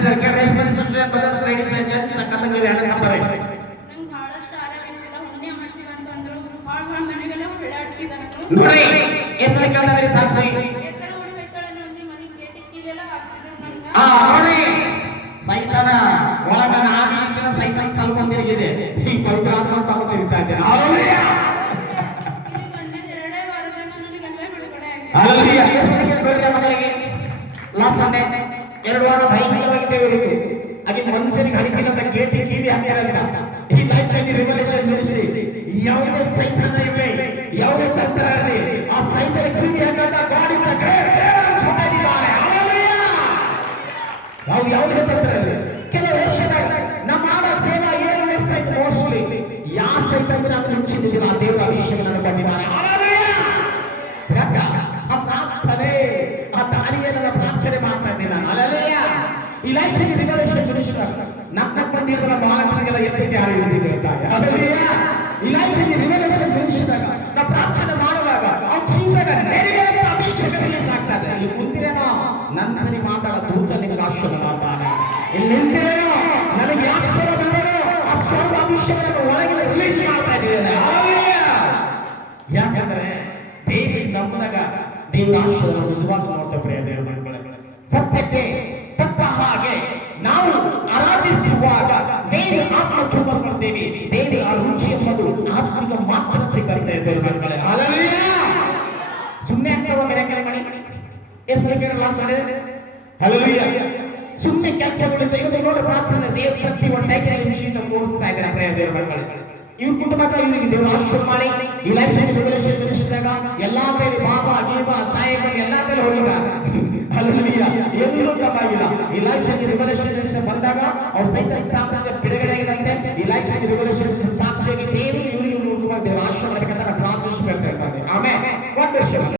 ರೇಷ್ಮೆ substrate ಬದರ್ಸ್ lines and ಸಕ್ಕತ್ತಂಗೆ ಯಾರು ಮಾಡ್ತಾರೆ ನಂಗೆ ಬಹಳಷ್ಟು ಆರಾಮಿಲ್ಲ ಹುಣ್ಣೆ ಮಾಡ್ತೀವಿ ಅಂತಂದ್ರು ಭಾಳ ಮನೆಗೆಲ್ಲ ಹೊಳ್ಳಾಡ್ತಿದ್ದಾನೆ ನೋಡಿ ಎಷ್ಟು ಕೇಳ್ತಾರೆ ಸಾಕ್ಷಿ ಎತ್ತರ ಹೊಡಿಬೇಕಲ್ಲ ಅಂದ್ರೆ ಮನೆ ಕೇಟಿಕ್ಕಿದೆಲ್ಲ ಆಗ್ತಿದ್ರು ನಂಗೆ ನೋಡಿ ಸೈತಾನ ಒಳಗನ ಆದಿನ ಸೈತಾನ ಸ್ವಲ್ಪ ತಿರುಗಿದೆ ಈ ಪವಿತ್ರಾತ್ಮ ಅಂತ ತಿರುಗ್ತಾ ಇದ್ದೇನೆ ಹalleluya ಇಲ್ಲಿ ಬಂದೆ ಎರಡೇ ವಾರದಾಗ ನನಗೆಲ್ಲ ಬಿಡುಗಡೆ ಆಗಿದೆ ಹalleluya ಎಷ್ಟು ಬಿಡುಗಡೆ ಮಕ್ಕಳಿಗೆ ಲಾಸ್ಟ್ ಸಂಡೇ 2 ವಾರ ಭಯಂಕರವಾಗಿದ್ದೇವೆ ಹಾಗೆ ಮನುಷ್ಯನಿಗೆ ಹಡಿಕಿನಂತ ಗೇಟಿ ಕೀಲಿ ಹಾಕಿರಲಿಲ್ಲ ಈ ಲೈಫ್ ಅಲ್ಲಿ ರಿವಲೇಷನ್ ಮಿನಿಸ್ಟ್ರಿ ಯಾವುದೇ ಸೈತಾನ ಇರಲಿ ಯಾವುದೇ ತಂತ್ರ ಇರಲಿ ಆ ಸೈತಾನ ಕೀಲಿ ಹಾಕಂತ ಗಾಡ್ ಇಸ್ ಅ ಗ್ರೇಟ್ ಛೋಟಾಗಿದ್ದಾರೆ ಹalleluya ಯಾವುದೇ ತಂತ್ರ ಇರಲಿ ಕೆಲವು ವರ್ಷದ ನಮ್ಮ ಆದ ಸೇವಾ ಏನು ಮಿಸ್ ಆಯ್ತು ಮೋಸ್ಟ್ಲಿ ಯಾವ ಸೈತಾನ ನಾವು ಮುಂಚಿನ ಆ ದೇವರ ಅಭಿಷೇಕವನ್ನು ಕೊಟ್ಟಿದ್ದಾರೆ ಹalleluya ಯಾಕ ಆ ಪ್ರಾರ್ಥನೆ ಆ ದಾರಿಯನ್ನು ಪ್ರಾರ್ಥನೆ ಮಾಡ್ತಾ ಇದ್ದೀನಿ ನಾನು ಹalleluya ಈ ಲೈಫ್ ಅಲ್ಲಿ ರಿವಲೇಷನ್ ಮಿನಿಸ್ಟ್ರಿ ನಾಲ್ಕು ಮಂದಿರ ಮಾಲಕರಿಗೆಲ್ಲ ಎತ್ತಿಗೆ ಯಾರು ಇರ್ತಿದ್ರು ಹalleluya ಈ ಲೈಫ್ ಅಲ್ಲಿ ರಿವಲೇಷನ್ ಮಿನಿಸ್ಟ್ರಿದಾಗ ನಾವು ಪ್ರಾರ್ಥನೆ ಮಾಡುವಾಗ ಆ ಜೀವನ ನೆರವೇರ ಅಭಿಷೇಕ ರಿಲೀಸ್ ಆಗ್ತದೆ ಇಲ್ಲಿ ಕುಂತಿರೇನೋ ನನ್ನ ಸರಿ ಮಾತಾಡೋ ದೂತ ನಿಮ್ಗೆ ಆಶೀರ್ವಾದ ಮಾಡ್ತಾನೆ ಇಲ್ಲಿ ನಿಂತಿರೇನೋ ನನಗೆ ಆಶೀರ್ವಾದ ಬಂದನೋ ಆ ಸ್ವಲ್ಪ ಅಭಿಷೇಕವನ್ನು ಒಳಗೆ ರಿಲೀಸ್ ಮಾಡ್ತಾ ಇದ್ದೀವಿ ಹalleluya ಯಾಕಂದ್ರೆ ದೇವಿ ನಮ್ಮದಾಗ ದೇವರ ಆಶೀರ್ವಾದ ನಿಜವಾಗ್ಲೂ ನೋಡ್ತಾ ಪ್ರಿಯ ದೇವರ ಮಕ್ಕಳೇ ಸತ್ಯಕ್ಕೆ ತಕ್ಕ ಹಾಗೆ ನಾವು ಆರಾಧಿಸುವಾಗ ದೇವರ ಆತ್ಮ ತುಂಬಲ್ಪಡ್ತೇವೆ ದೇವರ ಆ ರುಚಿ ಎಂಬುದು ಆತ್ಮಿಕ ಮಾತ್ರ ಸಿಗುತ್ತೆ ದೇವರ ಮಕ್ಕಳೇ ಹalleluya ಸುಮ್ಮನೆ ಆಗ್ತಾವ ಮಿರಾಕಲ್ ಮಾಡಿ ಎಷ್ಟು ಮಿರಾಕಲ್ ಲಾಸ್ಟ್ ಸಂಡೇ ಹalleluya ಸುಮ್ಮನೆ ಕೆಲಸಗಳು ತೆಗೆದು ನೋಡಿ ಪ್ರಾರ್ಥನೆ ದೇವರ ಪ್ರತಿ ಒಂದಾಗಿ ನಿಮಿಷದಿಂದ ತೋರಿಸ್ತಾ ಇದ್ದಾರೆ ಪ್ರಿಯ ದೇವರ ಮಕ್ಕಳೇ ಇವ್ರ ಕುಟುಂಬಕ್ಕ ಇವರಿಗೆ ದೇವರ ಆಶೀರ್ವಾದ ಮಾಡಿ ಈ ಲೈಫ್ ರಿವಲೇಷನ್ ಮಿನಿಸ್ಟ್ರಿದಾಗ ಎಲ್ಲಾ ಕಡೆ ಬಾಬಾ ಗೀಬಾ ಸಾಹೇಬ್ ಎಲ್ಲಾ ಕಡೆ ಹೋಗಿಲ್ಲ ಹalleluya ಎಲ್ಲೂ ತಪ್ಪಾಗಿಲ್ಲ ಈ ಲೈಫ್ ರಿವಲೇಷನ್ ಮಿನಿಸ್ಟ್ರಿ ಬಂದಾಗ ಅವ್ರ ಸೈತಾನ ಸಾಮ್ರಾಜ್ಯ ಬಿಡುಗಡೆ